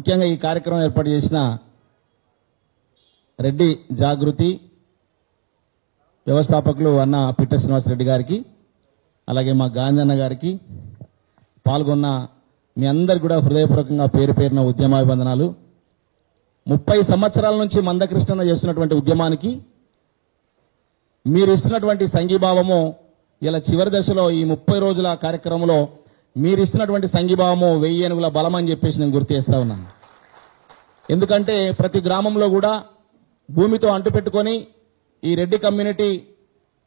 ముఖ్యంగా ఈ కార్యక్రమం ఏర్పాటు చేసిన రెడ్డి జాగృతి వ్యవస్థాపకులు అన్న పిట్ట శ్రీనివాసరెడ్డి గారికి, అలాగే మా గాంజన్న గారికి, పాల్గొన్న మీ అందరికి కూడా హృదయపూర్వకంగా పేరు పేరున ఉద్యమాభివందనాలు. 30 సంవత్సరాల నుంచి మందకృష్ణ చేస్తున్నటువంటి ఉద్యమానికి మీరు ఇస్తున్నటువంటి సంఘీభావము ఇలా చివరి దశలో ఈ 30 రోజుల కార్యక్రమంలో మీరు ఇస్తున్నటువంటి సంఘీభావము 1000 ఏనుగుల బలం అని చెప్పేసి నేను గుర్తు చేస్తా ఉన్నాను. ఎందుకంటే ప్రతి గ్రామంలో కూడా భూమితో అంటుపెట్టుకొని ఈ రెడ్డి కమ్యూనిటీ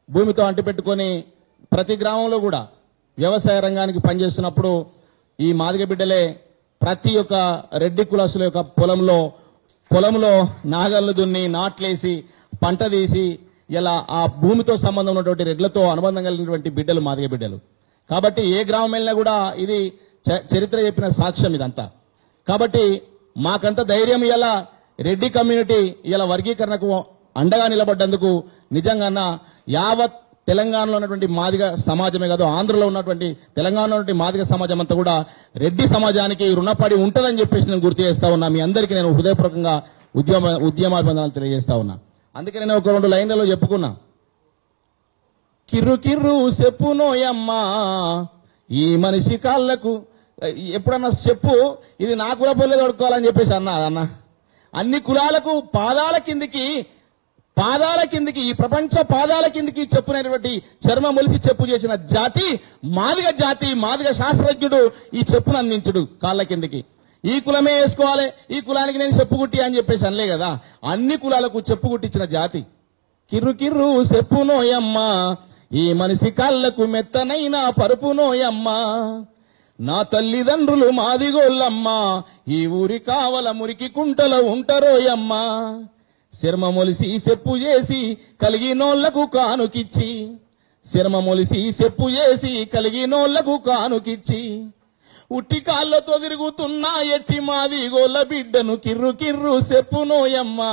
భూమితో అంటుపెట్టుకొని ప్రతి గ్రామంలో కూడా వ్యవసాయ రంగానికి పనిచేస్తున్నప్పుడు ఈ మాదిగ బిడ్డలే ప్రతి ఒక్క రెడ్డి కులస్తుల యొక్క పొలంలో నాగళ్ళు దున్ని నాట్లేసి పంట తీసి ఇలా ఆ భూమితో సంబంధం ఉన్నటువంటి రెడ్లతో అనుబంధం కలిగినటువంటి బిడ్డలు మాదిగ బిడ్డలు. కాబట్టి ఏ గ్రామం వెళ్ళినా కూడా ఇది చరిత్ర చెప్పిన సాక్ష్యం ఇదంతా. కాబట్టి మాకంత ధైర్యం ఇలా రెడ్డి కమ్యూనిటీ ఇలా వర్గీకరణకు అండగా నిలబడ్డందుకు నిజంగా యావత్ తెలంగాణలో ఉన్నటువంటి మాదిగ సమాజమే కాదు, ఆంధ్రలో ఉన్నటువంటి తెలంగాణలో ఉన్నటువంటి మాదిగ సమాజం అంతా కూడా రెడ్డి సమాజానికి రుణపడి ఉంటుందని చెప్పేసి నేను గుర్తు చేస్తా ఉన్నా. మీ అందరికీ నేను హృదయపూర్వకంగా ఉద్యమాభివందనాలు తెలియజేస్తా ఉన్నా. అందుకే నేను ఒక 2 లైన్లలో చెప్పుకున్నా. కిర్రు కిర్రు చెప్పునోయమ్మా ఈ మనిషి కాళ్ళకు, ఎప్పుడన్నా చెప్పు ఇది నా కుల పొల్లే దొడుకోవాలని చెప్పేసి అన్న అన్ని కులాలకు పాదాల కిందికి ఈ ప్రపంచ పాదాల కిందికి చెప్పునటువంటి చర్మ మొలిసి చెప్పు చేసిన జాతి మాదిగ జాతి. మాదిగ శాస్త్రజ్ఞుడు ఈ చెప్పును అందించుడు కాళ్ళ కిందికి. ఈ కులమే వేసుకోవాలి, ఈ కులానికి నేను చెప్పుకుట్టి అని చెప్పేసి అనలే కదా, అన్ని కులాలకు చెప్పుకుట్టించిన జాతి. కిర్రు కిర్రు చెప్పునోయమ్మా ఈ మనిషి కాళ్ళకు మెత్తనైన పరుపునోయమ్మా, నా తల్లిదండ్రులు మాదిగోళ్ళమ్మా ఈ ఊరి కావల మురికి కుంటలో ఉంటారోయమ్మా, శర్మ మొలిసి చెప్పు చేసి కలిగినోళ్లకు కానుకిచ్చి, శర్మ మొలిసి చెప్పు చేసి కలిగినోళ్లకు కానుకిచ్చి, ఉట్టి కాళ్ళతో తిరుగుతున్నా ఎట్టి మాదిగోళ్ళ బిడ్డను కిర్రు కిర్రు చెప్పునోయమ్మా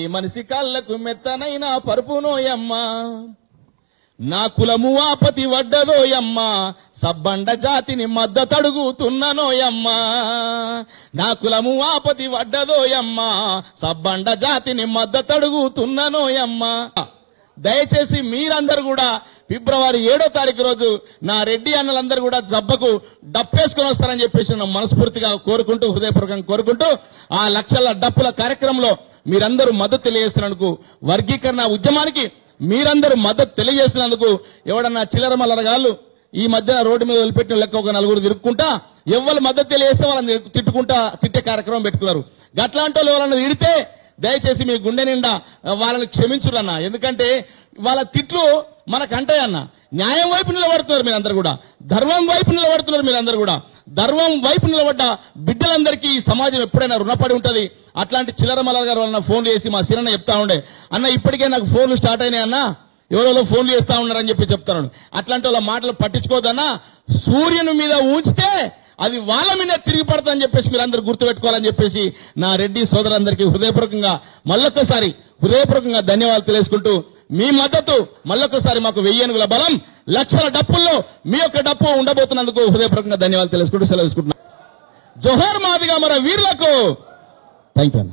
ఈ మనిషి కాళ్ళకు మెత్తనైన పరుపునోయమ్మా, నా కులము ఆపతి వడ్డదోయమ్మా సబ్బండ జాతిని మద్దతడుగుతున్ననోయమ్మా, నా కులము ఆపతి వడ్డదోయమ్మా సబ్బండ జాతిని మద్దతడుగుతున్ననోయమ్మా. దయచేసి మీరందరూ కూడా ఫిబ్రవరి 7వ తారీఖు రోజు నా రెడ్డి అన్నలందరూ కూడా జబ్బకు డప్పేసుకొని వస్తారని చెప్పేసి మనస్ఫూర్తిగా కోరుకుంటూ హృదయపూర్వకంగా కోరుకుంటూ ఆ లక్షల డప్పుల కార్యక్రమంలో మీరందరూ మద్దతు తెలియజేస్తున్నందుకు, వర్గీకరణ ఉద్యమానికి మీరందరూ మద్దతు తెలియజేస్తున్నందుకు, ఎవడన్నా చిల్లర మల్లరగాళ్ళు ఈ మధ్యన రోడ్డు మీద వదిలిపెట్టిన లెక్క ఒక 4 తిరుక్కుంటా ఎవరు మద్దతు తెలియజేస్తే వాళ్ళని తిట్టే కార్యక్రమం పెట్టుకున్నారు. గట్లాంటి వాళ్ళు ఎవరన్నా తిడితే దయచేసి మీ గుండె నిండా వాళ్ళని క్షమించురన్న. ఎందుకంటే వాళ్ళ తిట్లు మనకంటాయి అన్న. న్యాయం వైపు నిలబడుతున్నారు మీరందరూ కూడా, ధర్మం వైపు నిలబడుతున్నారు మీరందరూ కూడా. ధర్మం వైపు నిలబడ్డ బిడ్డలందరికీ ఈ సమాజం ఎప్పుడైనా రుణపడి ఉంటది. అట్లాంటి చిల్లర మల్లర్ గారు వాళ్ళ ఫోన్ చేసి మా సిరన్న చెప్తా ఉండే, అన్న ఇప్పటికే నాకు ఫోన్లు స్టార్ట్ అయినాయి అన్న, ఎవరో ఫోన్లు చేస్తా ఉన్నారని చెప్పి చెప్తాను. అట్లాంటి వాళ్ళ మాటలు పట్టించుకోవద్దన్నా. సూర్యుని మీద ఉంచితే అది వాళ్ళ మీద తిరిగి పడతాదని చెప్పేసి మీరందరూ గుర్తుపెట్టుకోవాలని చెప్పేసి నా రెడ్డి సోదరులందరికీ హృదయపూర్వకంగా ధన్యవాదాలు తెలియజేసుకుంటూ, మీ మద్దతు మళ్ళొకసారి మాకు 1000 ఏనుగుల బలం లక్షల డప్పుల్లో మీ యొక్క డప్పు ఉండబోతున్నందుకు హృదయపూర్వకంగా ధన్యవాదాలు తెలుసుకుంటూ సెలవు తీసుకుంటున్నాను. జోహార్ మాదిగా మన వీరులకు. థ్యాంక్ యూ అన్న.